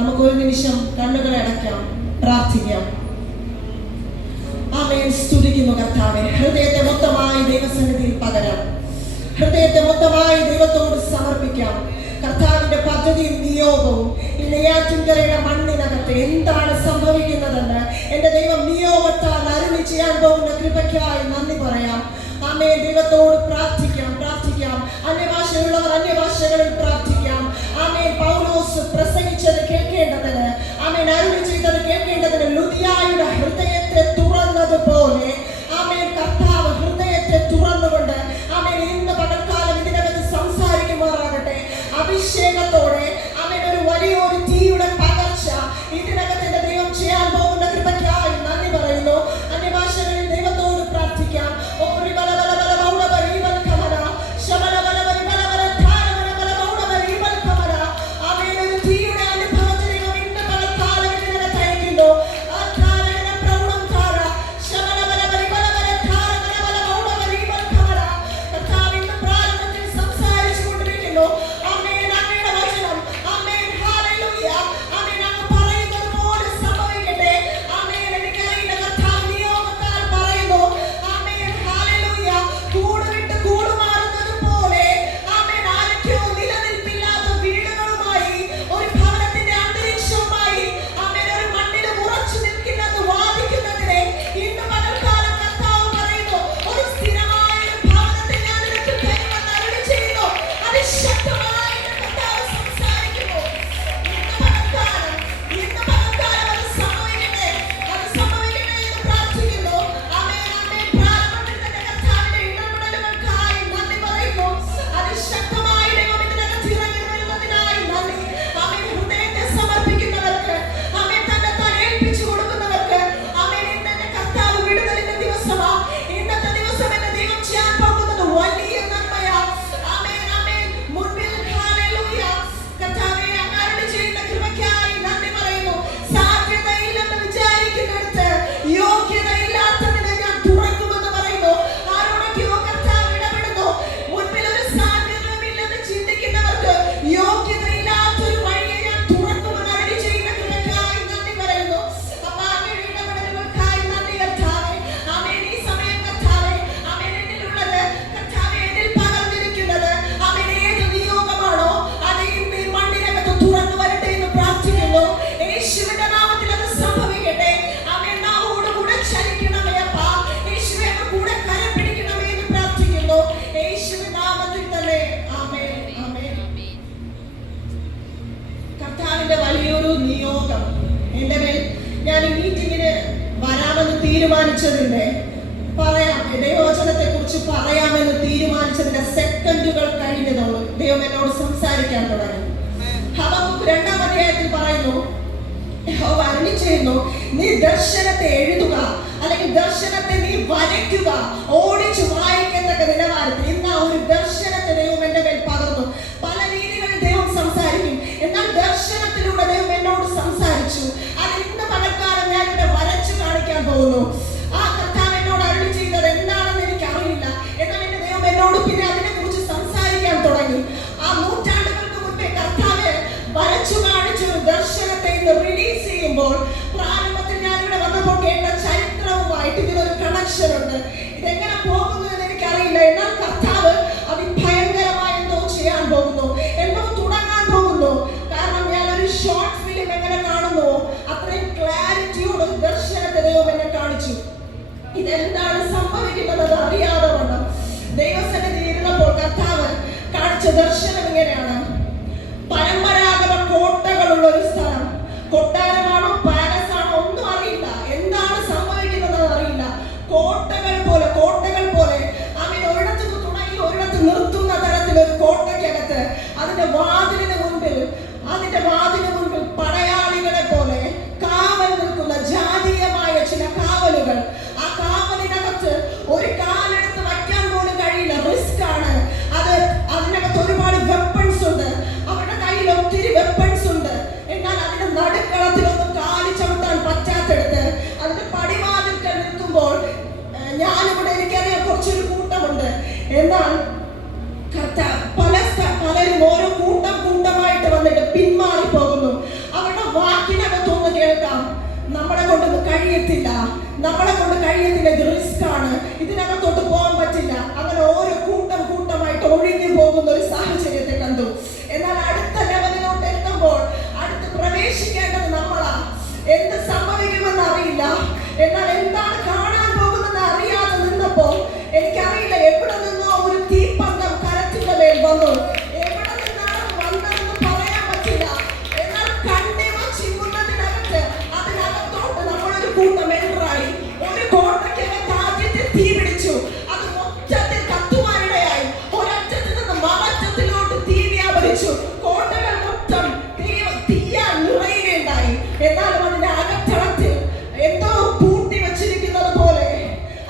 നമുക്കൊരു നിമിഷം കണ്ണുകളെ അടയ്ക്കാം, പ്രാർത്ഥിക്കാം. ആമേൻ. സ്തുതിക്കുന്നു കർത്താവേ. ഹൃദയത്തെ മൊത്തമായി ദൈവസന്നിധിയിൽ പകരാം. ഹൃദയത്തെ മൊത്തമായി ദൈവത്തോട് സമർപ്പിക്കാം. കർത്താവിന്റെ പദ്ധതിയും നിയോഗവും ഈ നെയ്യാറ്റിൻകരയുടെ മണ്ണിനകത്ത് എന്താണ് സംഭവിക്കുന്നതെന്ന് എന്റെ ദൈവം നിയോഗത്താൽ അരുളി ചെയ്യാൻ പോകുന്ന കൃപയ്ക്കായി നന്ദി പറയാം. ആമേൻ. ദൈവത്തോട് പ്രാർത്ഥിക്കാം. അന്യഭാഷകളുള്ളവർ അന്യഭാഷകളിൽ പ്രാർത്ഥിക്കാം. ആമേൻ. പൗലോസ് പ്രസംഗിച്ചത് കേൾക്കേണ്ടതിന്, ആമേൻ, അരുളി ചെയ്തത് കേൾക്കേണ്ടതിന് ലുദിയായുടെ ഹൃദയത്തെ തുറന്നതുപോലെ ആമേൻ കർത്താവ് ഹൃദയത്തെ തുറന്നുകൊണ്ട് ആമേൻ ഇന്ന് പകൽക്കാലം ഇതിനകത്ത് സംസാരിക്കുമാറാകട്ടെ. അഭിഷേകത്തോടെ ആമേൻ ഒരു വലിയൊരു തീയുടെ പകർച്ച ഇതിനകത്ത് എന്റെ ദൈവം ചെയ്യാൻ പോകുന്ന കൃപയ്ക്കായി നന്ദി പറയുന്നു. അന്യഭാഷകളിൽ ദൈവത്തോട് പ്രാർത്ഥിക്കാം. നിയോഗം എന്റെ മേൽ ഞാൻ ഈ മീറ്റിങ്ങിന് വരാമെന്ന് തീരുമാനിച്ചതിന്റെ ദൈവവചനത്തെ കുറിച്ച് പറയാമെന്ന് തീരുമാനിച്ചതിന്റെ സെക്കൻഡുകൾ കഴിഞ്ഞതുള്ളൂ ദൈവം എന്നോട് സംസാരിക്കാൻ തുടങ്ങി. ഹബക്കൂക്ക് 2-ാം അധ്യായത്തിൽ പറയുന്നു, യഹോവ അരുളി ചെയ്യുന്നു, നീ ദർശനത്തെ എഴുതുക, അല്ലെങ്കിൽ ദർശനത്തെ നീ വരയ്ക്കുക, ഓടിച്ചു വായിക്കത്തക്ക നിലവാരത്തിൽ. ഇന്ന് ആ ഒരു ദർശനത്തെ ദൈവം എന്റെ മേൽ പകർന്നു. പല രീതികളിൽ ദൈവം സംസാരിക്കും, എന്നാൽ ദർശനത്തിലൂടെ ദൈവം എന്നോട് സംസാരിച്ചു. അത് ഇന്ന് പകൽക്കാലം ഞാൻ ഇവിടെ വരച്ചു കാണിക്കാൻ പോകുന്നു. ആ കർത്താവ് എന്നോട് അരുളി ചെയ്തത് എന്താണെന്ന് എനിക്ക് അറിയില്ല, എന്നാൽ എന്റെ ദൈവം എന്നോട് പിന്നെ അതിനെ കുറിച്ച് സംസാരിക്കാൻ തുടങ്ങി. ആ നൂറ്റാണ്ടുകൾക്ക് മുൻപേ കർത്താവ് വരച്ചു കാണിച്ച ഒരു ദർശനത്തെ ഇന്ന് റിലീസ് ചെയ്യുമ്പോൾ, പ്രാരംഭത്തിൽ ഞാൻ ഇവിടെ വന്നപ്പോൾ കേട്ട ചരിത്രവുമായിട്ട് ഇതിനൊരു കണക്ഷൻ ഉണ്ട്. ഇതെങ്ങനെ പോകുന്നു എന്ന് എനിക്കറിയില്ല, എന്നാൽ കർത്താവ് അതിഭയങ്കരമായ എന്തോ ചെയ്യാൻ പോകുന്നു, എന്തോ തുടങ്ങാൻ പോകുന്നു. കാരണം ഞാൻ ഒരു ഷോർട്ട് ഫിലിം എങ്ങനെ കാണുന്നു അത്രയും ക്ലാരിറ്റിയോട് ഒരു ദർശനത്തെ ദൈവം എന്നെ കാണിച്ചു. ഇതെന്താണ് സംഭവിക്കുന്നത് അറിയാതെ വണ്ണം ദൈവസന്നിധിയിൽ ഇരുന്നപ്പോൾ കർത്താവ് കാണിച്ച ദർശനം ഇങ്ങനെയാണ്. പരമ്പരാഗത കോട്ടകളുള്ള ഒരു സ്ഥലം, കൊട്ടാരമാണോ പാലസാണോ ഒന്നും അറിയില്ല, എന്താണ് സംഭവിക്കുന്നത് അറിയില്ല. കോട്ടകൾ പോലെ അവൻ ഒരിടത്ത് തുടങ്ങി ഒരിടത്ത് നിർത്തുന്ന തരത്തിൽ ഒരു കോട്ടയ്ക്കകത്ത് അതിന്റെ വാതിലിന് മുൻപിൽ പടയാളികളെ പോലെ കാവൽ നിൽക്കുന്ന ജാതീയമായ ചില കാവലുകൾ. ആ കാവലിനകത്ത് ഒരു കാലെടുത്ത് വയ്ക്കാൻ പോലും കഴിയില്ല, റിസ്ക് ആണ് അത്. അതിനകത്ത് ഒരുപാട് വെപ്പൺസ് ഉണ്ട്, അവരുടെ കയ്യിൽ ഒത്തിരി വെപ്പൺസ് ഉണ്ട്. എന്നാൽ അതിന്റെ നടുക്കളത്തിലൊന്നും കാലി ചവിട്ടാൻ പറ്റാത്തടുത്ത് അതിന്റെ പടിവാതിൽക്കൽ നിൽക്കുമ്പോൾ ഞാനിവിടെ എനിക്കറിയാം കുറച്ചൊരു കൂട്ടമുണ്ട്. എന്നാൽ പലരും ഓരോ കൂട്ടമായിട്ട് വന്നിട്ട് പിന്മാറി പോകുന്നു. അവരുടെ കഴിയത്തില്ല, നമ്മളെ കൊണ്ട് കഴിയത്തില്ല, ഇത് റിസ്ക് ആണ്, ഇതിനകത്തോട്ട് പോകാൻ പറ്റില്ല. അങ്ങനെ ഓരോ കൂട്ടമായിട്ട് ഒഴിഞ്ഞു പോകുന്ന ഒരു സാഹചര്യത്തെ കണ്ടു. എന്നാൽ അടുത്ത ലെവലിലോട്ട് എത്തുമ്പോൾ അടുത്ത് പ്രവേശിക്കേണ്ടത് നമ്മളാ. എന്ത് സംഭവിക്കുമെന്ന് അറിയില്ല, എന്നാൽ എന്താണ് കാണാൻ പോകുന്നത് അറിയാതെ നിന്നപ്പോ എനിക്കറിയില്ല എവിടെ നിന്നോ ഒരു തീപ്പന്തം കരത്തിന്റെ മേൽ വന്നു. എവിടെ നിന്നാണ് വന്നതെന്ന് പറയാൻ പറ്റില്ല. എന്നാൽ കണ്ണിമ ചിമ്മുന്നതിനകത്ത് അതിനകത്തോട്ട് നമ്മളൊരു കൂട്ടം എൻട്രായി. ഒരു കോട്ടയ്ക്കകത്ത് ആദ്യത്തെ തീ പിടിച്ചു. അത് മൊത്തത്തിൽ കത്തുവാനിടയായി. ഒരറ്റത്തിൽ നിന്ന് മററ്റത്തിലോട്ട് തീ വ്യാപരിച്ചു. കോട്ടകൾ മൊത്തം തീയാൽ നിറയുകയുണ്ടായി. എന്നാലും അതിന്റെ അകത്തളത്തിൽ എന്തോ പൂട്ടി വെച്ചിരിക്കുന്നത് പോലെ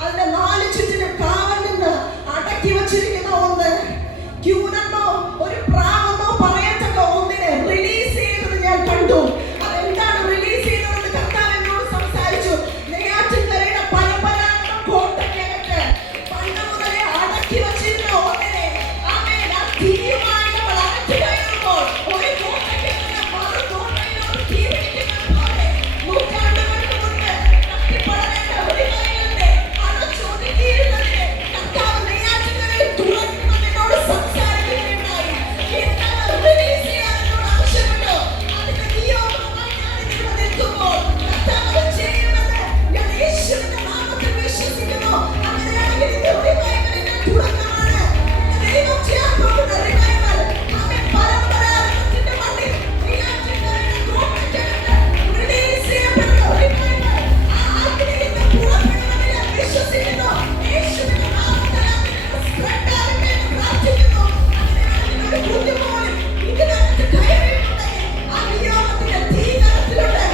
അതിന്റെ നാല് ചുറ്റിനും കാവൽ നിന്ന് അടക്കി വെച്ചിരിക്കുന്ന ഒന്ന്, ക്യൂനെന്നോ ഒരു പ്രാവെന്നോ പറയത്തക്ക ഒന്നിനെ റിലീസ് ചെയ്തത് ഞാൻ കണ്ടു. അതെന്താണ് റിലീസ് ചെയ്തതെന്ന് കർത്താവ് എന്നോട് സംസാരിച്ചു. നെയ്യാറ്റിൻകരയുടെ പരമ്പരാഗത കോട്ടയ്ക്കകത്ത് പണ്ട് മുതലേ അടക്കി വെച്ചിരുന്ന ഒന്നിനെ ആമേൻ ആ തീയുമായി നമ്മൾ അകത്ത് കയറുമ്പോൾ ഒരു കോട്ടയ്ക്കകത്ത് മറു കോട്ടയിലോട്ട് തീ പിടിക്കുന്നത് പോലെ നൂറ്റാണ്ടുകൾക്ക് മുൻപ് കത്തിപ്പടരേണ്ട ഒരു കാര്യത്തെ അടച്ചൊതുക്കിയിരുന്നതിനെ കർത്താവ് നെയ്യാറ്റിൻകരയിൽ തുറക്കുമെന്ന് എന്നോട് സംസാരിക്കുകയുണ്ടായി. എന്താണ് റിലീസ് ചെയ്യാൻ എന്നോട് ആവശ്യപ്പെട്ടു. അതിന്റെ നിയോഗമായി ഞാൻ ഇതിൽ നിൽക്കുമ്പോൾ കർത്താവ് അത് ചെയ്യുമെന്ന് ഞാൻ യേശുവിന്റെ നാമത്തിൽ വിശ്വസിക്കുന്നു. അങ്ങനെയാണെങ്കിൽ ഇത് റിവൈവലിന്റെ തുടക്കമാണ്. ദൈവം ചെയ്യാൻ പോകുന്ന റിവൈവൽ ആമേൻ പരമ്പരാഗതത്തിന്റെ മണ്ണിൽ നെയ്യാറ്റിൻകരയുടെ കോട്ടയ്ക്കകത്ത് റിലീസ് ചെയ്യപ്പെടുന്ന റിവൈവൽ ആ അഗ്നിയിൽ പുറപ്പെടുമെന്ന് ഞാൻ വിശ്വസിക്കുന്നു. യേശുവിന്റെ നാമത്തിൽ അതിന് സ്പ്രെഡ് ആകട്ടെ എന്ന് പ്രാർത്ഥിക്കുന്നു. അങ്ങനെയാണെങ്കിൽ ഒരു കുഞ്ഞു പോലും ഇതിനകത്ത് കയറിയിട്ടുണ്ടെങ്കിൽ ആ നിയോഗത്തിന്റെ തീ കരത്തിലുണ്ട്.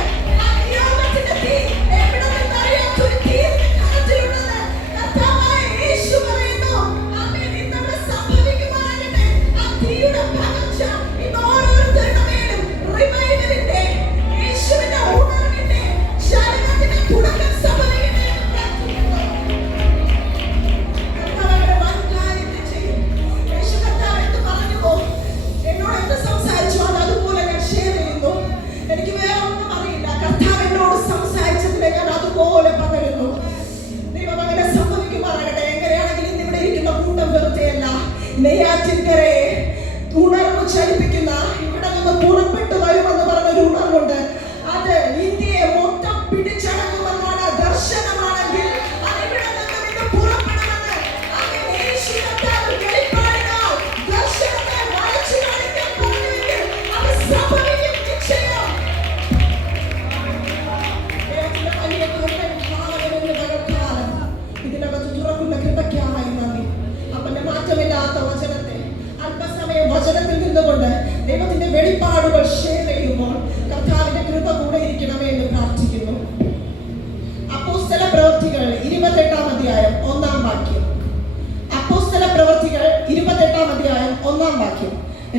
ആ നിയോഗത്തിന്റെ തീ എവിടെ നിന്നറിയാത്തൊരു തീ കരത്തിലുണ്ടെന്ന് കർത്താവായ യേശു പറയുന്നു. ആമേൻ. ഇന്നവിടെ സംഭവിക്കുവാനാകട്ടെ ആ തീയുടെ പകർച്ച ഇന്ന് ഓരോരുത്തരുടെ മേലും റിവൈവലിന്റെ യേശുവിന്റെ ഉണർവിന്റെ ശരണത്തിന്റെ തുടക്കം സംഭവിക്കട്ടെ എന്ന് പ്രാർത്ഥിക്കുന്നു. കർത്താവ് അങ്ങനെ വൻ കാര്യത്തെ ചെയ്യും. യേശു കർത്താവ് എന്ത് പറഞ്ഞുവോ, എന്നോട് എന്ത് സംസാരിച്ചു അത് അതുപോലെ ഞാൻ ഷെയർ ചെയ്യുന്നു. എനിക്ക് വേറെ ഒന്നും അറിയില്ല. കർത്താവ് എന്നോട് സംസാരിച്ചതിനെ ഞാൻ അതുപോലെ പകരുന്നു. ദൈവം അങ്ങനെ സംഭവിക്കുമാറാകട്ടെ. എങ്ങനെയാണെങ്കിലും ഇന്ന് ഇവിടെ ഇരിക്കുന്ന കൂട്ടം വെറുതെയല്ല. നെയ്യാറ്റിൻകരയെ ഉണർവ് ചലിപ്പിക്കുന്ന, ഇവിടെ നിന്ന് പുറപ്പെട്ടു വരുമെന്ന് പറഞ്ഞൊരു ഉണർവുണ്ട്. അത് ഇന്ത്യയെ മൊത്തം പിടിച്ചടക്കുമെന്നാണ് ദർശനമാണെങ്കിൽ അത് ഇവിടെ നിന്ന് ഇന്ന് പുറപ്പെടുമെന്ന് അങ്ങനെ യേശു കർത്താവ് വെളിപ്പാടിനാൽ ദർശനത്തെ വരച്ചു കാണിക്കാൻ പറഞ്ഞെങ്കിൽ അത് സംഭവിക്കും നിശ്ചയം. ദൈവത്തിന്റെ വലിയ കൃപയും ഭാവനയും പകർത്താലും ഇതിനകത്ത് തുറക്കുന്ന കൃപയ്ക്കായി നന്ദി. അപ്പന്റെ മാറ്റമില്ലാത്ത വചനത്തെ അല്പസമയം വചനത്തിൽ നിന്നുകൊണ്ട് ദൈവത്തിന്റെ വെളിപ്പാടുകൾ ഷെയർ ചെയ്യുമ്പോൾ കർത്താവിന്റെ കൃപ കൂടെ ഇരിക്കണമേ എന്ന് പ്രാർത്ഥിക്കുന്നു. അപ്പോസ്തല പ്രവൃത്തികൾ 28-ാം അധ്യായം 1-ാം വാക്യം. അപ്പോസ്തല പ്രവൃത്തികൾ 28-ാം അധ്യായം 1-ാം വാക്യം.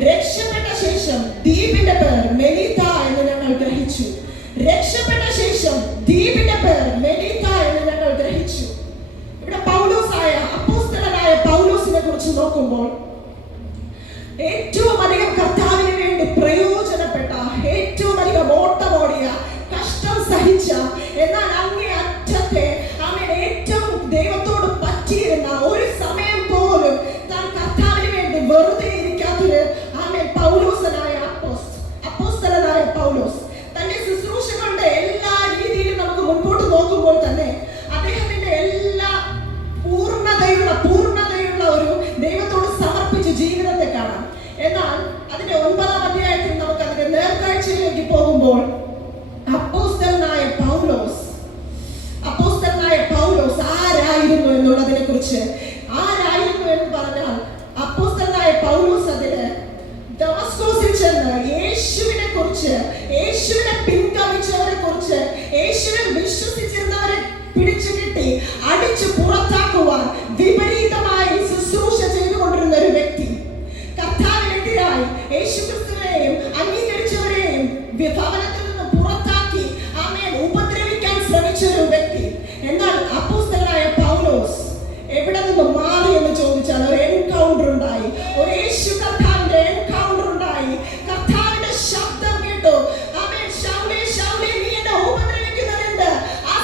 രക്ഷപ്പെട്ട ശേഷം ദ്വീപിന്റെ പേർ മെലീത്ത എന്ന് ഞങ്ങൾ ഗ്രഹിച്ചു. രക്ഷപ്പെട്ട ശേഷം ദ്വീപിന്റെ പേർ മെലീത്ത എന്ന് ഞങ്ങൾ ഗ്രഹിച്ചു. ഇവിടെ പൗലോസായ അപ്പോസ്തലനായ പൗലോസിനെ കുറിച്ച് നോക്കുമ്പോൾ ഏറ്റവും അധികം കർത്താവിന് വേണ്ടി പ്രയോജനപ്പെട്ട, ഏറ്റവും അധികം ഓട്ടമോടിയ, കഷ്ടം സഹിച്ച, എന്നാൽ അങ്ങേ അറ്റത്തെ അവൻ ഏറ്റവും ദൈവത്തോട് പറ്റിയിരുന്ന ഒരു സമയം പോലും താൻ കർത്താവിന് വേണ്ടി വെറുതെ ഇരിക്കാത്തൊരു ആമേൻ പൗലോസനായ അപ്പോസ്തലനായ പൗലോസ് തന്റെ ശുശ്രൂഷകളുടെ എല്ലാ രീതിയിലും നമുക്ക് മുൻപോട്ട് നോക്കുമ്പോൾ തന്നെ അദ്ദേഹത്തിന്റെ എല്ലാ പൂർണ്ണതയുള്ള ഒരു ദൈവത്തോട് സമർപ്പിച്ച ജീവിതത്തെ കാണാം. എന്നാൽ അതിന്റെ 9-ാം അധ്യായത്തിൽ നമുക്ക് അതിന്റെ നേർക്കാഴ്ചയിലേക്ക് പോകുമ്പോൾ അപ്പോസ്തലനായ പൗലോസ് ആരായിരുന്നു എന്നുള്ളതിനെ കുറിച്ച്, ആരായിരുന്നു എന്ന് പറഞ്ഞാൽ അപ്പോസ്തലനായ പൗലോസ് അതില് ദമസ്കോസിൽ ചെന്ന് യേശുവിനെ കുറിച്ച്, യേശുവിനെ പിൻഗമിച്ചവരെ കുറിച്ച്, യേശുവിനെ വിശ്വസിച്ചിരുന്നവരെ പിടിച്ചു കിട്ടി അടിച്ചു പുറത്താക്കുവാൻ വിപരീതമായി ശുശ്രൂഷ ചെയ്തുകൊണ്ടിരുന്ന ഒരു വ്യക്തി, കർത്താവിനെതിരായി യേശുക്രിസ്തുവിനെയും അംഗീകരിച്ചവരെയും ഭവനത്തിൽ നിന്ന് പുറത്താക്കി ആമേൻ ഉപദ്രവിക്കാൻ ശ്രമിച്ച ഒരു വ്യക്തി. എന്നാൽ അപ്പോസ്തലനായ പൗലോസ് എവിടെ നിന്ന് മാറി എന്ന് ചോദിച്ചാൽ ഒരു എൻകൗണ്ടർ ഉണ്ടായി. ഒരു യേശു കർത്താവിന്റെ എൻകൗണ്ടർ ഉണ്ടായി. കർത്താവിന്റെ ശബ്ദം കേട്ടു. ആമേൻ. ശൗലേ ശൗലേ നീ എന്നെ ഉപദ്രവിക്കുന്നതെന്ത്? ആ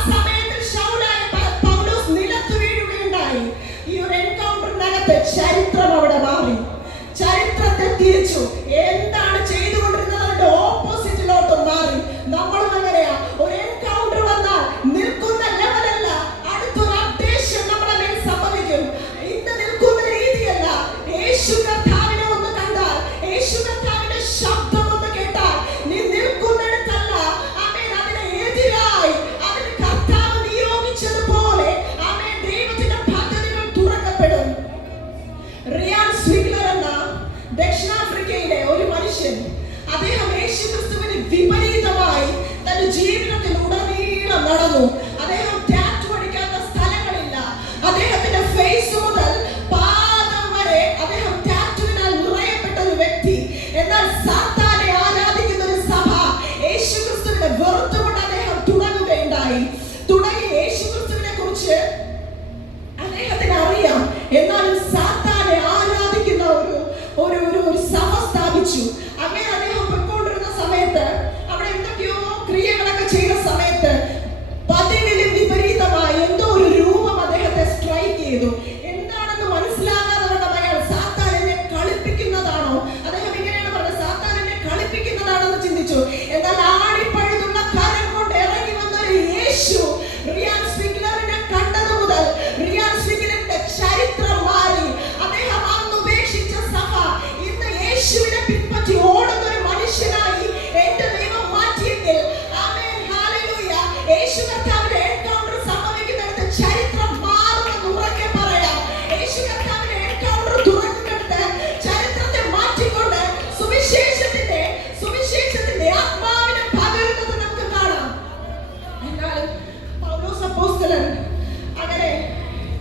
മനുഷ്യൻ അദ്ദേഹം യേശുക്രിസ്തുവിന് വിപരീതമായി തന്റെ ജീവിതത്തിൽ ഉടനീളം നടന്നു. അദ്ദേഹം ടാറ്റു അടിക്കാത്ത സ്ഥലങ്ങളില്ല. അദ്ദേഹത്തിന്റെ ഫേസ് മുതൽ പാദം വരെ അദ്ദേഹം ടാറ്റുവിനാൽ നിറയപ്പെട്ട ഒരു വ്യക്തി. എന്നാൽ സാത്താനെ ആരാധിക്കുന്ന ഒരു സഭ യേശുക്രിസ്തുവിനെ വെറുത്തുകൊണ്ട് അദ്ദേഹം തുടങ്ങുകയുണ്ടായി. തുടങ്ങി യേശുക്രിസ്തുവിനെ കുറിച്ച് അദ്ദേഹത്തിന് അറിയാം, എന്നാലും സാത്താനെ ആരാധിക്കുന്ന ഒരു സഭ സ്ഥാപിച്ചു. അങ്ങനെ അദ്ദേഹം പൊയ്ക്കൊണ്ടിരുന്ന സമയത്ത് അവിടെ എന്തൊക്കെയോ ക്രിയകളൊക്കെ ചെയ്ത സമയത്ത് പതിവിലും വിപരീതമായി എന്തോ ഒരു രൂപം അദ്ദേഹത്തെ സ്ട്രൈക്ക് ചെയ്തു. എന്താണെന്ന് മനസ്സിലാകാതെ കൊണ്ട് അയാൾ സാത്താൻ എന്നെ കളിപ്പിക്കുന്നതാണോ, അദ്ദേഹം ഇങ്ങനെയാണ് പറഞ്ഞത്, സാത്താൻ എന്നെ കളിപ്പിക്കുന്നതാണെന്ന് ചിന്തിച്ചു. എന്നാൽ ആടിപ്പഴുതുള്ള കരം കൊണ്ട് ഇറങ്ങി വന്ന ഒരു യേശു റിയാൻ സ്വിഗ്ലറിനെ കണ്ടത് മുതൽ റിയാൻ സ്വിഗ്ലറിന്റെ ചരിത്രം മാറി. അദ്ദേഹം അന്ന് ഉപേക്ഷിച്ച സഭ ഇന്ന് യേശുവിനെ പിൻപറ്റി ഓടുന്ന ഒരു മനുഷ്യനായി എന്റെ ദൈവം മാറ്റിയെങ്കിൽ ആമേൻ ഹല്ലേലൂയ. യേശു കർത്താവിന്റെ എൻകൗണ്ടർ സംഭവിക്കുന്നിടത്ത് ചരിത്രം മാറുമെന്ന് ഉറക്കെ പറയാം. യേശു കർത്താവിന്റെ എൻകൗണ്ടർ തുറക്കുന്നിടത്ത് ചരിത്രത്തെ മാറ്റിക്കൊണ്ട് സുവിശേഷത്തിന്റെ ആത്മാവിനെ പകരുന്നത് നമുക്ക് കാണാം. എന്നാലും പൗലോസ് അപ്പോസ്തലൻ അങ്ങനെ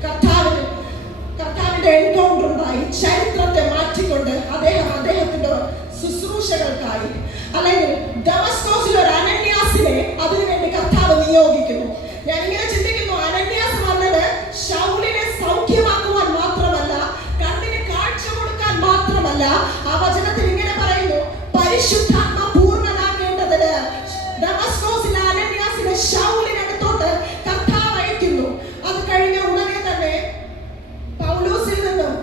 കർത്താവിന്റെ എൻകൗണ്ടർ ഉണ്ടായി. ചരിത്രത്തെ മാറ്റിക്കൊണ്ട് അദ്ദേഹത്തിന്റെ ശുശ്രൂഷകൾക്കായി അല്ലെങ്കിൽ ദമസ്കോസിൽ ഒരു അനന്യാസിനെ അതിനുവേണ്ടി കർത്താവ് നിയോഗിക്കുന്നു. ഞാൻ ഇങ്ങനെ ചിന്തിക്കുന്നു, അനന്യാസ് വന്നത് ശൗലിനെ സൗഖ്യമാക്കുവാൻ മാത്രമല്ല, കണ്ണിന് കാഴ്ച കൊടുക്കാൻ മാത്രമല്ല. ആ വചനത്തിൽ ഇങ്ങനെ പറയുന്നു, പരിശുദ്ധാത്മ പൂർണ്ണനാക്കേണ്ടതിന് ദമസ്കോസിലെ അനന്യാസിനെ ശൗലിനടുത്തോട്ട് കർത്താവ് അയക്കുന്നു. അത് കഴിഞ്ഞ ഉടനെ തന്നെ പൗലോസിൽ നിന്നും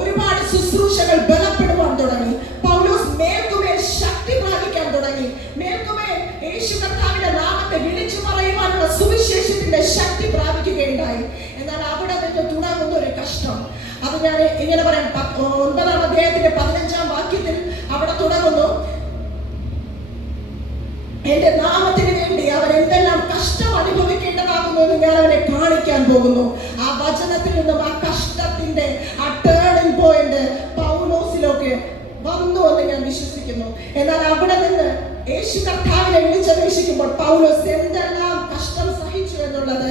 ഒരുപാട് ശുശ്രൂഷകൾ ബലപ്പെടുവാൻ തുടങ്ങി. പൗലോസ് മേൽക്കുമേൽ ശക്തി പ്രാപിക്കാൻ തുടങ്ങി. മേൽക്കുമേൽ യേശു കർത്താവിന്റെ നാമത്തെ വിളിച്ചു പറയുവാനുള്ള സുവിശേഷത്തിന്റെ ശക്തി പ്രാപിക്കുകയുണ്ടായി. എന്നാൽ അവിടെ നിന്ന് തുടങ്ങുന്ന ഒരു കഷ്ടം, അത് ഞാൻ ഇങ്ങനെ പറയാം. 9-ാം അധ്യായത്തിന്റെ 15-ാം വാക്യത്തിൽ അവിടെ തുടങ്ങുന്നു, എന്റെ നാമത്തിന് വേണ്ടി അവൻ എന്തെല്ലാം കഷ്ടം അനുഭവിക്കേണ്ടതാകുന്നു എന്ന് ഞാൻ അവനെ കാണിക്കാൻ പോകുന്നു. ആ വചനത്തിൽ നിന്നും ആ കഷ്ടത്തിന്റെ ആ ടേണിംഗ് പോയിന്റ് പൗലോസിലൊക്കെ വന്നു എന്ന് ഞാൻ വിശ്വസിക്കുന്നു. എന്നാൽ അവിടെ നിന്ന് യേശു കർത്താവിനെ വിളിച്ചപേക്ഷിക്കുമ്പോൾ പൗലോസ് എന്തെല്ലാം കഷ്ടം സഹിച്ചു എന്നുള്ളത്,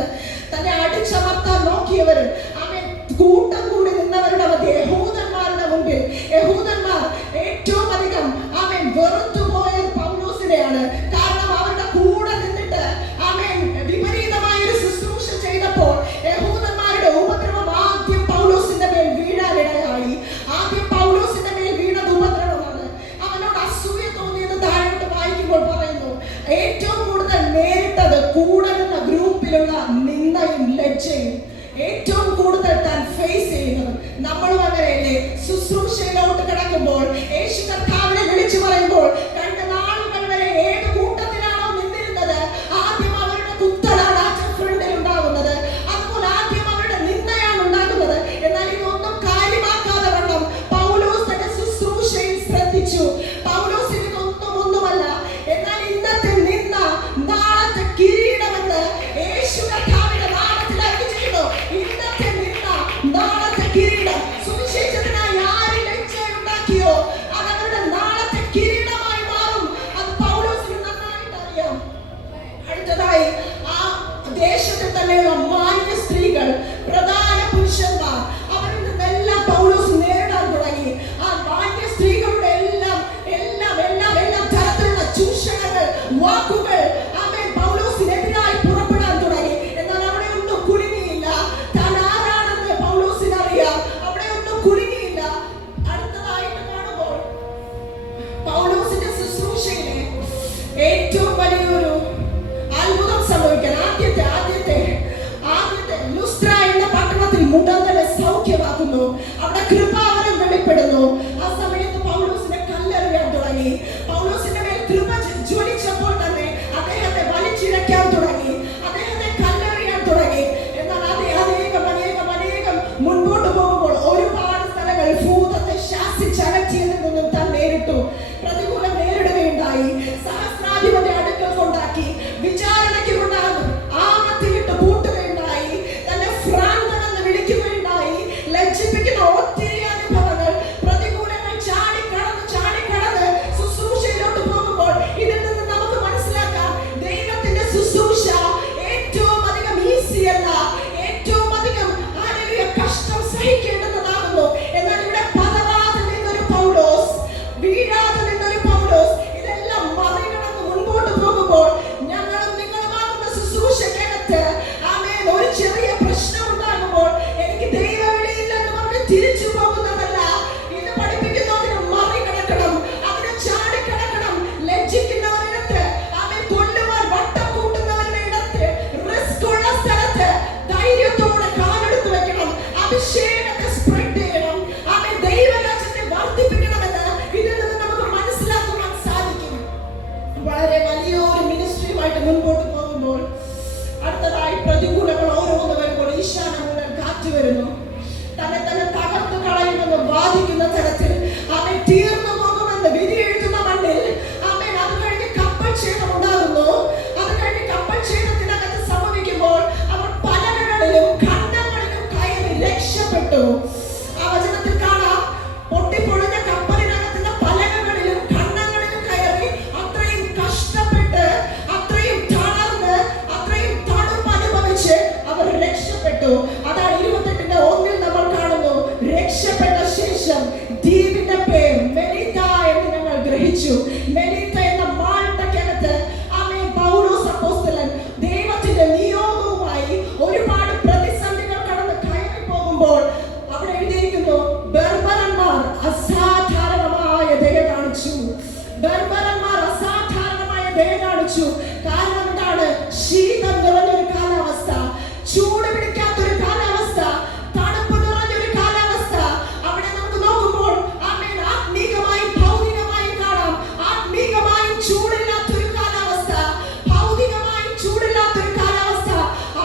തന്നെ അടിച്ചമർത്താൻ നോക്കിയവരും അവൻ കൂട്ടം കൂടി നിന്നവരുടെ മധ്യ യഹൂദന്മാരുടെ മുമ്പിൽ യഹൂദന്മാർ ഏറ്റവും അധികം അവൻ വെറുത്തുപോയ പൗലോസിനെയാണ്. കാരണം അവരുടെ കൂടെ നിന്നിട്ട് അവൻ വിപരീതമായ ഒരു ശുശ്രൂഷ ചെയ്തപ്പോൾ യഹൂദന്മാരുടെ ഉപദ്രവം ആദ്യം പൗലോസിന്റെ മേൽ വീഴാനിടയായി. ആദ്യം പൗലോസിന്റെ മേൽ വീണത് ഉപദ്രവമാണ്. അവനോട് അസൂയ തോന്നിയത് താഴോട്ട് വായിക്കുമ്പോൾ പറയുന്നു, ഏറ്റവും കൂടുതൽ നേരിട്ടത് കൂടെ നിന്ന ഗ്രൂപ്പിലുള്ള നിന്ദയും ലജ്ജയും ഏറ്റവും കൂടുതൽ താൻ ഫേസ് ചെയ്യുന്നത്. നമ്മളും അങ്ങനെയല്ലേ? ശുശ്രൂഷയിലോട്ട് കിടക്കുമ്പോൾ യേശു കർത്താവിനെ വിളിച്ചു പറയുമ്പോൾ രണ്ട് നാളുകൾ വരെ ഏത് കൂട്ടത്തിലാണോ നിന്നിരുന്നത്, ആദ്യം അവരുടെ കുത്തലാണ് ആ ഫ്രണ്ടിൽ ഉണ്ടാകുന്നത്. അതുപോലെ ആദ്യം അവരുടെ നിന്ദയാണ് ഉണ്ടാകുന്നത്. എന്നാൽ ഇതൊന്നും കാര്യമാക്കാതെ വണ്ണം പൗലോസ് തന്റെ ശുശ്രൂഷയിൽ ശ്രദ്ധിച്ചു. പൗലോസ് ഒന്നുമല്ല, എന്നാൽ ഇന്നത്തെ നിന്ന നാളത്തെ കിരീടമെന്ന് യേശു കർത്താവിന്റെ നാമത്തിലാക്കി ചെയ്യുന്നു. ഇന്നത്തെ നിന്ന നാളത്തെ കിരീടം സുവിശേഷത്തിനായി ആര് ലജ്ജ ഉണ്ടാക്കിയോ അത് അവരുടെ മുൻപോട്ട് പോകുമ്പോൾ അടുത്തതായി പ്രതികൂലങ്ങൾ ഓരോന്ന് വരുമ്പോൾ ഈശാനമൂലം കാറ്റ് വരുന്നു. തന്നെ തകർത്ത് കളയുമെന്ന് ബാധിക്കുന്ന തരത്തിൽ അവൻ തീർന്നു പോകുമെന്ന് വിധി എഴുതുന്ന മണ്ണിൽ അവൻ അത് കഴിഞ്ഞ് കപ്പൽ ക്ഷേത്രം ഉണ്ടാകുന്നു. അത് കഴിഞ്ഞ് കപ്പൽ ക്ഷേത്രത്തിനകത്ത് സംഭവിക്കുമ്പോൾ അവർ പലകളിലും ഖണ്ഡങ്ങളിലും കയറി രക്ഷപ്പെട്ടു. ആ വചനത്തിൽ കാണാം, പൊട്ടിപ്പൊളിഞ്ഞ കപ്പലിനകത്തുന്ന പലകളിലും ഖണ്ഡങ്ങളിലും കയറി അത്രയും കഷ്ടപ്പെട്ട് അത്രയും തളർന്ന് അത്രയും തണുപ്പ് അനുഭവിച്ച് അവർ രക്ഷപ്പെട്ടു. അതാണ് 28:1 നമ്മൾ കാണുന്നു. രക്ഷപ്പെട്ട ശേഷം ദ്വീപിന്റെ പേര് മെലീത്ത എന്ന് ഞങ്ങൾ ഗ്രഹിച്ചു. മെലീത്ത എന്ന മാൾട്ടയ്ക്കകത്ത് ആമേൻ പൗലോസ് അപ്പോസ്തലൻ ദൈവത്തിന്റെ നിയോഗവുമായി ഒരുപാട് പ്രതിസന്ധികൾ കടന്ന് കയറി പോകുമ്പോൾ അവിടെ എഴുതിയിരിക്കുന്നു, ബർബരന്മാർ അസാധാരണമായ ദയ കാണിച്ചു. ബർബരന്മാർ അസാധാരണമായ ദയ കാണിച്ചു. കാരണം എന്താണ്? ശീതം നിറഞ്ഞൊരു കാലാവസ്ഥ, ചൂട് പിടിക്കാത്തൊരു കാലാവസ്ഥ, തണുപ്പ് നിറഞ്ഞൊരു കാലാവസ്ഥ. അവിടെ നമുക്ക് നോക്കുമ്പോൾ ആമേൻ ആത്മീകമായും ഭൗതികമായും കാണാം. ആത്മീകമായും ചൂടില്ലാത്തൊരു കാലാവസ്ഥ, ഭൗതികമായും ചൂടില്ലാത്തൊരു കാലാവസ്ഥ.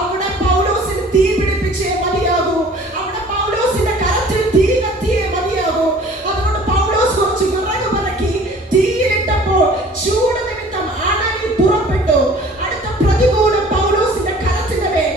അവിടെ പൗലോസിന് തീ പിടിപ്പിച്ചേ മതിയാകൂ. അവിടെ പൗലോസിന്റെ കരത്തിൽ തീ കത്തിയേ മതിയാകൂ. അതുകൊണ്ട് പൗലോസ് കുറച്ച് വിറക് പറക്കി തീയിലിട്ടപ്പോൾ ചൂട് നിമിത്തം അണലി പുറപ്പെട്ടു. അടുത്ത പ്രതികൂലം പൗലോസിന്റെ കരത്തിന്റെ മേൽ.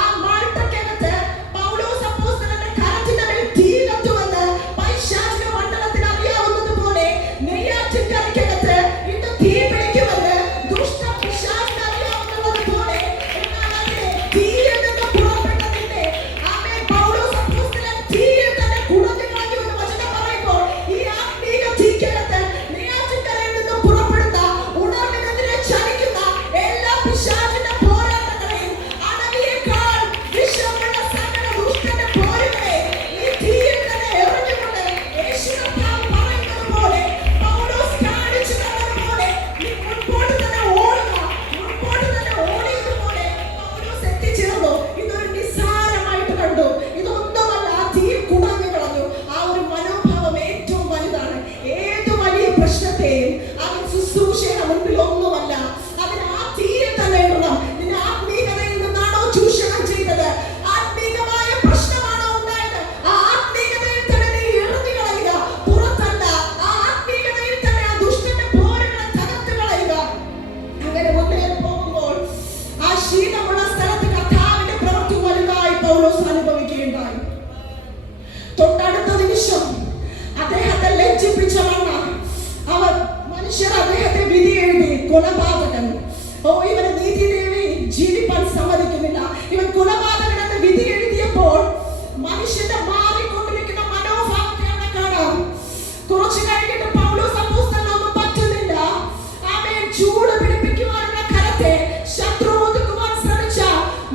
ആ മാൾട്ടയ്ക്കകത്ത് പൗലോസ് അപ്പോസ്തലന്റെ കരത്തിന്റെ മേൽ തീ കത്തുമെന്ന് പൈശാചിക മണ്ഡലത്തിന് അറിയാവുന്നതുപോലെ നെയ്യാറ്റിൻകരയ്ക്കകത്ത് ഇന്ന് തീ പിടിക്കുമെന്ന് ദുഷ്ട പിശാചിന് അറിയാവുന്നതുപോലെ എന്നാൽ അവിടെ തീയിൽ നിന്ന് പുറപ്പെട്ടതിന്റെ ആമേൻ പൗലോസ് അപ്പോസ്തലൻ തീയിൽ തന്നെ കുടഞ്ഞു കളഞ്ഞു എന്ന് വചനം പറയുമ്പോൾ ഈ ആത്മീക തീക്കകത്ത് നെയ്യാറ്റിൻകരയിൽ നിന്ന് പുറപ്പെടുന്ന ഉണർവിനെതിരെ ചലിക്കുന്ന എല്ലാ പിശാചിന്റെ പോരാട്ടങ്ങളെയും അണലിയേക്കാൾ വിഷമുള്ള സകല ദുഷ്ടന്റെ പോരുകളെ ഈ തീയിൽ തന്നെ എറിഞ്ഞുകൊണ്ട് യേശു കർത്താവ് പറയുന്നത് പോലെ പൗലോസ് കാണിച്ചു തന്നതുപോലെ നീ മുൻപോട്ട് തന്നെ ഓടുക. മുൻപോട്ട് തന്നെ ഓടിയതുപോലെ പൗലോസ് എത്തിച്ചേർന്നു. ഇതൊരു നിസ്സാരമായിട്ട് കണ്ടു. ഇതൊന്നുമല്ല, ആ തീ കുടഞ്ഞു കളഞ്ഞു. ആ ഒരു മനോഭാവം ഏറ്റവും വലുതാണ്. ഏത് വലിയ പ്രശ്നത്തെയും അവൻ ശുശ്രൂഷയുടെ മുൻപിൽ ഒന്നുമല്ല, അതിന് ആ തീയിൽ തന്നെ ഇടണം. നിന്റെ ആത്മീയതയിൽ നിന്നാണോ ചൂഷണം ചെയ്തത്? ആത്മീയമായ പ്രശ്നമാണോ ഉണ്ടായത്? ആ ആത്മീയതയിൽ തന്നെ നീ എറിഞ്ഞു കളയുക, പുറത്തല്ല. ആ ആത്മീയതയിൽ തന്നെ ആ ദുഷ്ടന്റെ പോരുകളെ തകർത്ത് കളയുക. അങ്ങനെ മുന്നേറി പോകുമ്പോൾ ആ ശീതമുള്ള സ്ഥലത്ത് കർത്താവിന്റെ പ്രവൃത്തി വലുതായി പൗലോസ് അനുഭവിക്കുകയുണ്ടായി. തൊട്ടടുത്ത നിമിഷം അദ്ദേഹത്തെ ലജ്ജിപ്പിച്ച അവർ മനുഷ്യർ അദ്ദേഹത്തെ വിധി എഴുതി കൊലപാതകൻ. ഇവന് നീതിദേവി ജീവിപ്പാൻ സമ്മതിക്കുന്നില്ല, ഇവൻ കൊലപാതകൻ എന്ന് വിധി എഴുതിയപ്പോൾ മനുഷ്യന്റെ മാറിക്കൊണ്ടിരിക്കുന്ന മനോഭാവത്തെ അവിടെ കാണാം. കുറച്ചു കഴിഞ്ഞിട്ട് പൗലോസ് അപ്പോസ്തലൻ ഒന്നും പറ്റുന്നില്ല. ആമേൻ ചൂട് പിടിപ്പിക്കുവാനുള്ള കരത്തെ ശത്രു ഒതുക്കുവാൻ ശ്രമിച്ച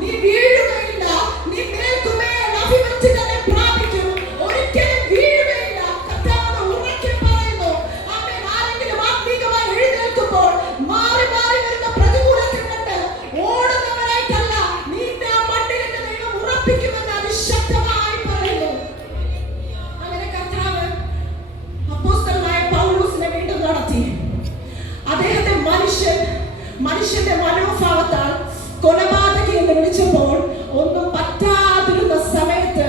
നീ വീഴുകയില്ല, നീ മേൽക്കുമേൽ അഭിവൃദ്ധി തന്നെ പ്രാപിക്കും, ഒരിക്കലും വീഴുകയില്ല. കർത്താവ് ഉറക്കെ പറയുന്നു. ആമേൻ ആരെങ്കിലും ആത്മീകമായി എഴുന്നേൽക്കുമ്പോൾ മാറി മാറി വരുന്ന പ്രതികൂലത്തിൽ കണ്ട് ഓടുന്നവരായിട്ടല്ല, നിന്നെ ആ മണ്ണിലേക്ക് ദൈവം ഉറപ്പിക്കുമെന്ന് അതിശക്തമായി പറയുന്നു. അങ്ങനെ കർത്താവ് അപ്പോസ്തലനായ പൗലോസിനെ വീണ്ടും നടത്തി. അദ്ദേഹത്തെ മനുഷ്യന്റെ മനോഭാവത്താൽ കൊലപാതകി എന്ന് വിളിച്ചപ്പോൾ ഒന്നും പറ്റാതിരുന്ന സമയത്ത്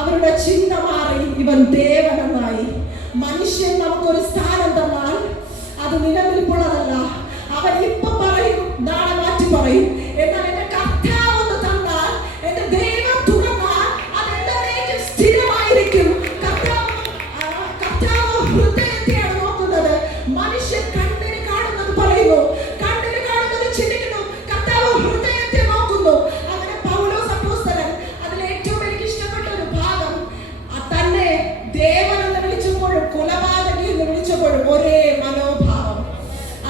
അവരുടെ ചിന്ത മാറി, ഇവൻ ദേവനെന്നായി. മനുഷ്യൻ നമുക്കൊരു സ്ഥാനം തന്നാൽ അത് നിലനിൽപ്പുള്ളതല്ല. അവൻ ഇപ്പൊ പറയും, നാളെ മാറ്റി പറയും. എന്നാൽ എന്റെ കർത്താവ് ഒന്ന് തന്നാൽ, എന്റെ ദൈവം തുറന്നാൽ അത് എന്നേക്കും സ്ഥിരമായിരിക്കും. കർത്താവ് ഹൃദയത്തെയാണ് നോക്കുന്നത്. മനുഷ്യൻ കണ്ണിന് കാണുന്നത് പറയുന്നു, കണ്ണിന് കാണുന്നത് ചിന്തിക്കുന്നു. കർത്താവ് ഹൃദയത്തെ നോക്കുന്നു. അങ്ങനെ പൗലോസ് അപ്പോസ്തലൻ അതിൽ ഏറ്റവും എനിക്ക് ഇഷ്ടപ്പെട്ട ഒരു ഭാഗം, തന്നെ ദേവൻ എന്ന് വിളിച്ചപ്പോഴും കൊലപാതകി എന്ന് വിളിച്ചപ്പോഴും ഒരേ മനോഭാവം.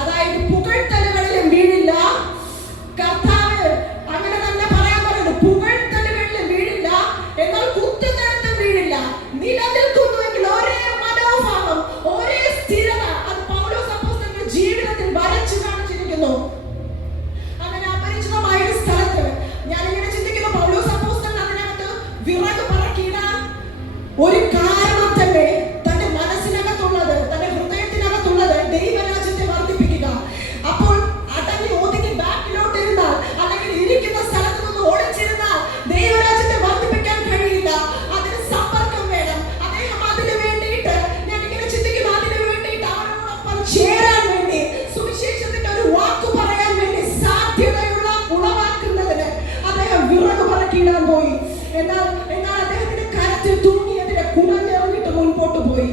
അതായത് പുകഴ്ത്തലുകളിലും വീഴില്ല. കർത്താവ് അങ്ങനെ തന്നെ പറയാൻ പറയുന്നു, പുകഴ്ത്തലുകളിലും വീഴില്ല, എന്നാൽ കുത്തുന്നിടത്തും വീഴില്ല. നിലനിൽക്കുന്നുവെങ്കിൽ ഒരേ മനോഭാവം, ഒരേ സ്ഥിരത. അത് പൗലോസ് അപ്പോസ്തലന്റെ ജീവിതത്തിൽ വരച്ചു കാണുന്ന തൂക്കിയിടാൻ പോയി. എന്നാൽ അദ്ദേഹത്തിന്റെ കരത്തിൽ തൂങ്ങിയതിനെ കുടഞ്ഞെറിഞ്ഞിട്ട് മുൻപോട്ട് പോയി.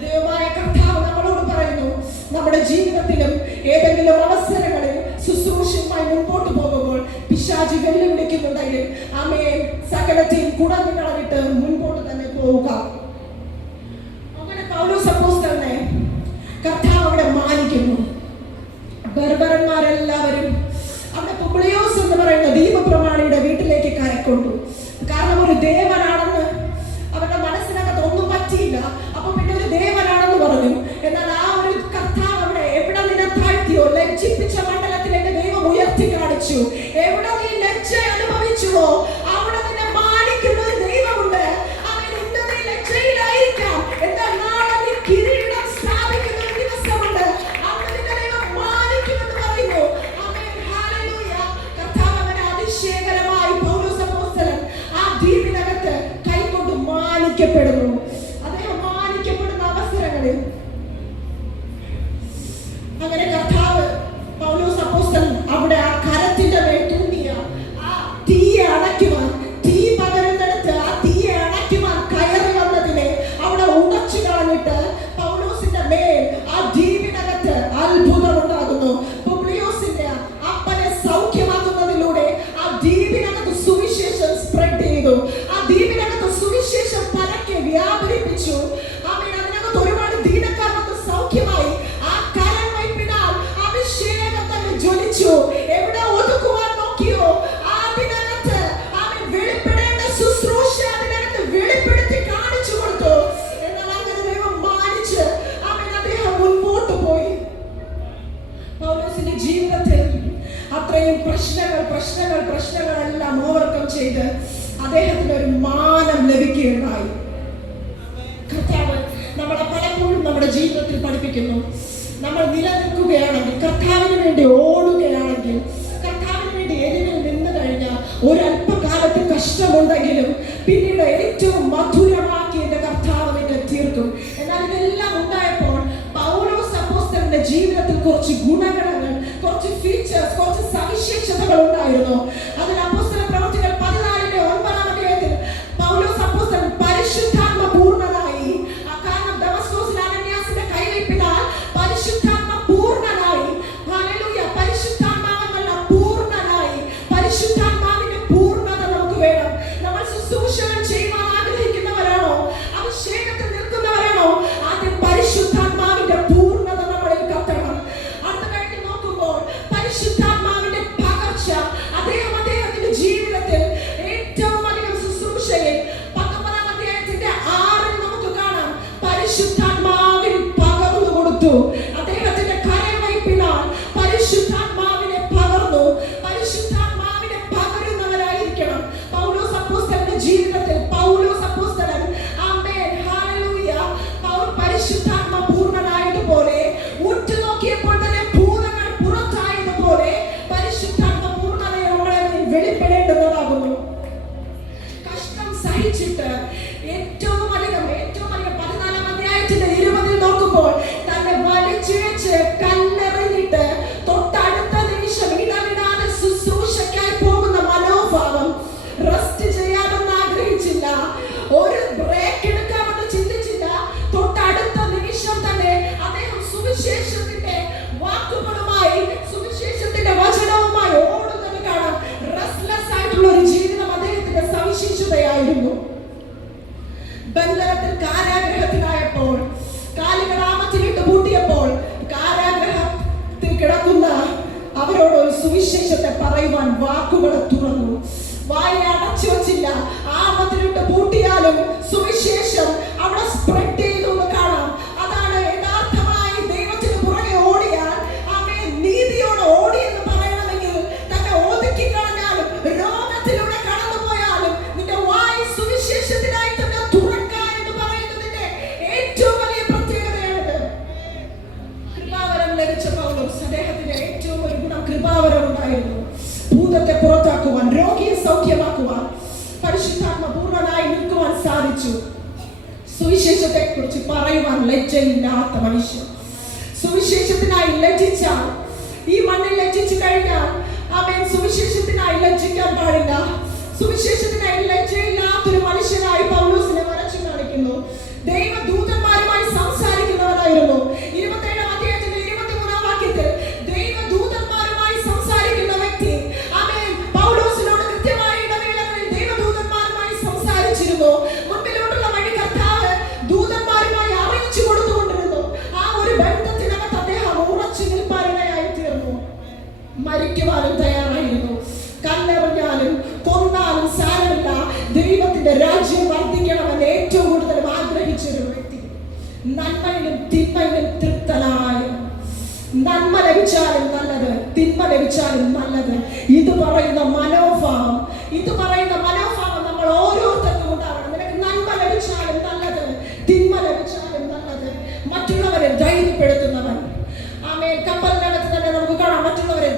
ദൈവമായ കർത്താവ് നമ്മളോട് പറയുന്നു, നമ്മുടെ ജീവിതത്തിലും ഏതെങ്കിലും അവസരങ്ങളിൽ ശുശ്രൂഷയുമായി മുൻപോട്ട് പോകുമ്പോൾ പിശാചി വെല്ലുവിളിക്കുന്നുണ്ടെങ്കിൽ ആമേൻ സകലത്തെയും കുടഞ്ഞു കളഞ്ഞിട്ട് മുൻപോട്ട് തന്നെ പോവുക. അങ്ങനെ പൗലോസ് അപ്പോസ്തലനെ കർത്താവ് അവിടെ മാനിക്കുന്നു. ബർബറന്മാരെല്ലാവരും അവിടെ പുബ്ലിയോസ് എന്ന് പറയുന്ന ദീപപ്രമാണിയുടെ വീട്ടിലേക്ക് കരക്കൊണ്ടു. കാരണം ഒരു ദേവനാണെന്ന് അവരുടെ മനസ്സിനകത്ത് ഒന്നും പറ്റിയില്ല. അപ്പൊ പിന്നെ ഒരു ദേവനാണെന്ന് പറഞ്ഞു. എന്നാൽ ആ ഒരു കർത്താവ് അവിടെ എവിടെ നിന്നെ താഴ്ത്തിയോ, ലജ്ജിപ്പിച്ച മണ്ഡലത്തിൽ എന്റെ ദൈവം ഉയർത്തി കാണിച്ചു. എവിടെ നീ ലജ്ജ അനുഭവിച്ചുവോ അവിടെ നിന്നെ മാനിക്കുന്ന ഒരു ദൈവമുണ്ട്. അവൻ ഇന്ന് നീ ലജ്ജയിലായിരിക്കാം, എന്നാൽ നാളെ നീ കിരീടം സ്ഥാപിക്കുന്ന ഒരു ദിവസമുണ്ട്. അവിടെ നിന്നെ ദൈവം മാനിക്കുമെന്ന് പറയുന്നു. ആമേൻ, ഹല്ലേലൂയ. കർത്താവ് അവനെ അതിശയകരമായി പൗലോസ് അപ്പോസ്തലൻ ആ ദ്വീപിനകത്ത് കൈകൊണ്ട് മാനിക്കപ്പെടുന്നു. അദ്ദേഹം മാനിക്കപ്പെടുന്ന അവസരങ്ങളിൽ അങ്ങനെ കർത്താവ് പൗലോസ് അപ്പോസ്തലൻ അവിടെ ആ കരത്തിന്റെ മേൽ തൂങ്ങിയ ആ തീയെ അണയ്ക്കുവാൻ, തീ പകരുന്നിടത്ത് ആ തീയെ അണയ്ക്കുവാൻ കയറി വന്നതിനെ അവിടെ ഉടച്ചു കളഞ്ഞിട്ട് പൗലോസിന്റെ മേൽ ആ ദ്വീപിനകത്ത് അത്ഭുതം ഉണ്ടാകുന്നു. പുബ്ലിയോസിന്റെ അപ്പനെ സൗഖ്യമാക്കുന്നതിലൂടെ ആ ദ്വീപിനകത്ത് സുവിശേഷം സ്പ്രെഡ് ചെയ്തു. ആ ദ്വീപിനകത്ത് സുവിശേഷം പരക്കെ വ്യാപരിപ്പിച്ചു. അതിനകത്ത് ഒരുപാട് ദീനക്കാർ വന്ന് സൗഖ്യമായി. ആ കരം വയ്പിനാൽ അഭിഷേകം തന്നെ ജ്വലിച്ചു. എവിടെ ഒതുക്കുവാൻ നോക്കിയോ അതിനകത്ത് അവൻ വെളിപ്പെടേണ്ട ശുശ്രൂഷ അതിനകത്ത് വെളിപ്പെടുത്തി കാണിച്ചു കൊടുത്തു. എന്നാൽ അങ്ങനെ ദൈവം മാനിച്ച് അദ്ദേഹം മുൻപോട്ട് പോയി. പൗലോസിന്റെ ജീവിതത്തിൽ അത്രയും പ്രശ്നങ്ങളെല്ലാം ഓവർകം ചെയ്ത് അദ്ദേഹത്തിന് ഒരു മാനം ലഭിക്കുകയുണ്ടായി. കർത്താവ് നമ്മളെ പലപ്പോഴും നമ്മുടെ ജീവിതത്തിൽ പഠിപ്പിക്കുന്നു. നമ്മൾ നിലനിൽക്കുകയാണെങ്കിൽ, കർത്താവിന് വേണ്ടി ഓടുകയാണെങ്കിൽ, കർത്താവിന് വേണ്ടി എരിവിൽ നിന്ന് കഴിഞ്ഞാൽ ഒരല്പകാലത്ത് കഷ്ടമുണ്ടെങ്കിലും പിന്നീട് ഏറ്റവും മധുരമാക്കി എന്റെ കർത്താവ് നിന്നെ തീർക്കും. എന്നാൽ ഇതെല്ലാം ഉണ്ടായപ്പോൾ പൗലോസ് അപ്പോസ്തലന്റെ ജീവിതത്തിൽ കുറച്ച് ഗുണഗണങ്ങൾ, കുറച്ച് ഫീച്ചേഴ്സ്, കുറച്ച് സവിശേഷതകൾ ഉണ്ടായിരുന്നു. അതിൽ അപ്പോസ്തല പ്രവൃത്തികൾ 14:9 അധ്യായത്തിൽ പൗലോസ് അപ്പോസ്തലൻ പരിശുദ്ധാത്മ പൂർണ്ണനായി. കാരണം ദമസ്കോസിൽ അനന്യാസിന്റെ കൈവയ്പിനാൽ പരിശുദ്ധാത്മ പൂർണ്ണനായി. ഹല്ലേലൂയ. പരിശുദ്ധാത്മാവെന്നല്ല, പൂർണ്ണനായി. പരിശുദ്ധാത്മാവിന്റെ പൂർണ്ണത നമുക്ക് വേണം. നമ്മൾ ശുശ്രൂഷകൾ ചെയ്യുവാൻ ആഗ്രഹിക്കുന്നവരാണോ, അഭിഷേകത്തിൽ നിൽക്കുന്നവരാണോ, ആദ്യം പരിശുദ്ധാത്മാവിന്റെ പൂർണ്ണത നമ്മളിൽ കത്തണം. അടുത്ത കഴിഞ്ഞ് നോക്കുമ്പോൾ പരിശുദ്ധാത്മാവിന്റെ പകർച്ച അദ്ദേഹത്തിന്റെ ജീവിതത്തിൽ ഏറ്റവും അധികം ശുശ്രൂഷയിൽ 19 അധ്യായത്തിന്റെ 6 നമുക്ക് കാണാം. പരിശുദ്ധാത്മാവിൽ പകർന്നു കൊടുത്തു. അദ്ദേഹത്തിന്റെ കരവയ്പിനാൽ പരിശുദ്ധാത്മാവിനെ പകർന്നു. പരിശുദ്ധാത്മാവിനെ പകരുന്നവരായിരിക്കണം പൗലോസ് അപ്പോസ്തലന്റെ ജീവിതത്തിൽ. പൗലോസ് അപ്പോസ്തലൻ ആമേൻ, ഹല്ലേലൂയ, പരിശുദ്ധാത്മ പൂർണ്ണനായതുപോലെ, ഉറ്റുനോക്കിയപ്പോൾ തന്നെ ഭൂതങ്ങൾ പുറത്തായതുപോലെ പരിശുദ്ധാത്മ പൂർണ്ണതയെ നമ്മളെ വെളിപ്പെടേണ്ടതാകുന്നു. കഷ്ടം സഹിച്ചിട്ട് ഏറ്റവും അധികം 14 അധ്യായത്തിന്റെ 20 നോക്കുമ്പോൾ തന്നെ വലിച്ചിഴച്ച് കല്ലെറിഞ്ഞിട്ട് തൊട്ടടുത്ത നിമിഷം ഇടവിടാതെ ശുശ്രൂഷയ്ക്കായി പോകുന്ന മനോഭാവം. റെസ്റ്റ് ചെയ്യാമെന്ന് ആഗ്രഹിച്ചില്ല, ഒരു ബ്രേക്ക് എടുക്കാമെന്ന് ചിന്തിച്ചില്ല. തൊട്ടടുത്ത നിമിഷം തന്നെ അദ്ദേഹം സുവിശേഷത്തിന്റെ വാക്കുകളുമായി, സുവിശേഷത്തിന്റെ വചനവുമായി ഓടുന്നത് കാണാം. റെസ്റ്റ്ലെസ് ആയിട്ടുള്ള ഒരു ജീവിതം അദ്ദേഹത്തിന്റെ സവിശേഷതയായിരുന്നു. ബന്ധനത്തിൽ കാരാഗ്രഹത്തിലായപ്പോൾ, കാലുകൾ ആമത്തിലിട്ട് പൂട്ടിയപ്പോൾ കാരാഗ്രഹത്തിൽ കിടക്കുന്ന അവരോട് ഒരു സുവിശേഷത്തെ പറയുവാൻ വാക്കുകളെ തുറന്നു. വായ അടച്ചു വച്ചില്ല. ആമത്തിലിട്ട് പൂട്ടിയാലും സുവിശേഷം അവിടെ സ്പ്രെഡ് ചെയ്തു എന്ന് കാണാം. അതാണ് യഥാർത്ഥമായി ദൈവത്തിന് പുറകെ ഓടിയാൽ, ആമേൻ, നീതിയോട് ഓടി എന്ന് പറയണമെങ്കിൽ തന്നെ ഒതുക്കി കളഞ്ഞാലും രോഗത്തിലൂടെ കടന്നുപോയാലും നിന്റെ വായി സുവിശേഷത്തിനായി തന്നെ തുറക്കാൻ എന്ന് പറയുന്നതിന്റെ ഏറ്റവും വലിയ പ്രത്യേകതയാണ്. കൃപാവരം ലഭിച്ച പൗലോസ്, അദ്ദേഹത്തിന്റെ ഏറ്റവും ഒരു ഗുണം കൃപാവരം ഉണ്ടായിരുന്നു. ഭൂതത്തെ പുറത്താക്കുവാൻ, രോഗിയെ സൗഖ്യമാക്കുവാൻ, പരിശുദ്ധാത്മ പൂർണ്ണനായി നിൽക്കുവാൻ സാധിച്ചു. സുവിശേഷത്തെ കുറിച്ച് പറയുവാൻ ലജ്ജയില്ലാത്ത മനുഷ്യൻ. സുവിശേഷത്തിനായി ലജ്ജിച്ചാൽ, ഈ മണ്ണിൽ ലജ്ജിച്ചു കഴിഞ്ഞാൽ അവൻ സുവിശേഷത്തിനായി ലജ്ജിക്കാൻ പാടില്ല. സുവിശേഷത്തിനായി ലജ്ജയില്ലാത്തൊരു മനുഷ്യനായി പൗലോസിനെ വരച്ചു കാണിക്കുന്നു. ദൈവദൂതന്മാരുമായി സംസാരിക്കുന്നവനായിരുന്നു. 27 അധ്യായത്തിന്റെ 23 വാക്യത്തിൽ ദൈവദൂതന്മാരുമായി സംസാരിക്കുന്ന വ്യക്തി, ആമേൻ, പൗലോസിനോട് കൃത്യമായ ഇടവേളകളിൽ ദൈവദൂതന്മാരുമായി സംസാരിച്ചിരുന്നു. മുൻപിലോട്ടുള്ള വഴി കർത്താവ് ദൂതന്മാരുമായി അറിയിച്ചു കൊടുത്തുകൊണ്ടിരുന്നു. ആ ഒരു ബന്ധത്തിനകത്ത് അദ്ദേഹം ഉറച്ചു നിൽപ്പാനിടയായി തീർന്നു. മരിക്കുവാനും തയ്യാറായിരുന്നു. കല്ലെറിഞ്ഞാലും കൊന്നാലും സാരമില്ല, ദൈവത്തിന്റെ രാജ്യം വർദ്ധിക്കണമെന്ന് ഏറ്റവും കൂടുതൽ ആഗ്രഹിച്ചൊരു വ്യക്തി. നന്മയിലും തിന്മയിലും തൃപ്തനായ, നന്മ ലഭിച്ചാലും നല്ലത്, തിന്മ ലഭിച്ചാലും നല്ലത്, ഇത് പറയുന്ന മനോഭാവം നമ്മൾ ഓരോരുത്തർക്കും ഉണ്ടാവണം. നിനക്ക് നന്മ ലഭിച്ചാലും നല്ലത്, തിന്മ ലഭിച്ചാലും നല്ലത്. മറ്റുള്ളവരെ ധൈര്യപ്പെടുത്തുന്നവൻ. ആമേൻ. കപ്പലിനകത്ത് തന്നെ നമുക്ക് കാണാം, മറ്റുള്ളവരെ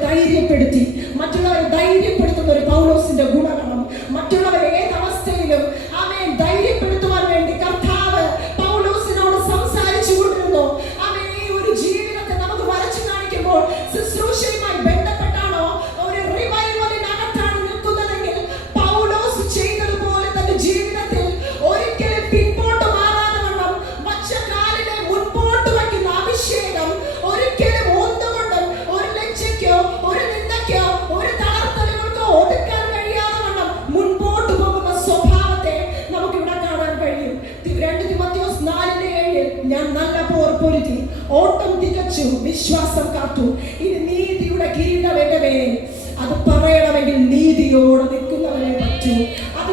ധൈര്യപ്പെടുത്തുന്ന ഒരു പൗലോസിന്റെ ഗുണഗണം. മറ്റുള്ളവരെ ഏതവസ്ഥയിലും ആമേൻ ധൈര്യപ്പെടുത്തുവാൻ വേണ്ടി കർത്താവ് പൗലോസിനോട് സംസാരിച്ചു കൊണ്ടിരുന്നു. ആമേൻ. ഈ ഒരു ജീവിതത്തെ നമുക്ക് വരച്ചു കാണിക്കുമ്പോൾ ശുശ്രൂഷയുമായി ബന്ധപ്പെട്ടാണോ, ഒരു റിവൈവലിനകത്താണ് നിൽക്കുന്നതെങ്കിൽ പൗലോസ് ചെയ്തതുപോലെ തന്റെ ജീവിതത്തിൽ ഒരിക്കലും പിന്നോട്ട് മാറാതെ വണ്ണം വച്ച കാലിനെ മുൻപോട്ട് വയ്ക്കുന്ന അഭിഷേകം ഒരിക്കലും ഒന്നുകൊണ്ടും ഒരു ലജ്ജയ്ക്കോ ഒരു നിന്ദയ്ക്കോ ഒരു തളർത്തലുകൾക്കോ ഒതുക്കാൻ കഴിയാതെ വണ്ണം മുൻപോട്ട് പോകുന്ന സ്വഭാവത്തെ നമുക്ക് ഇവിടെ കാണാൻ കഴിയും. 2 തിമോഥെയോസ് 4:7 ഞാൻ നല്ല പോർ പൊരുതി, ഓട്ടം തികച്ചു, വിശ്വാസം കാത്തു, ഇനി നീതിയുടെ കിരീടം എന്റെ മേൽ. അത് പറയണമെങ്കിൽ നീതിയോടെ നിൽക്കുന്നവരെ പറ്റൂ. അത്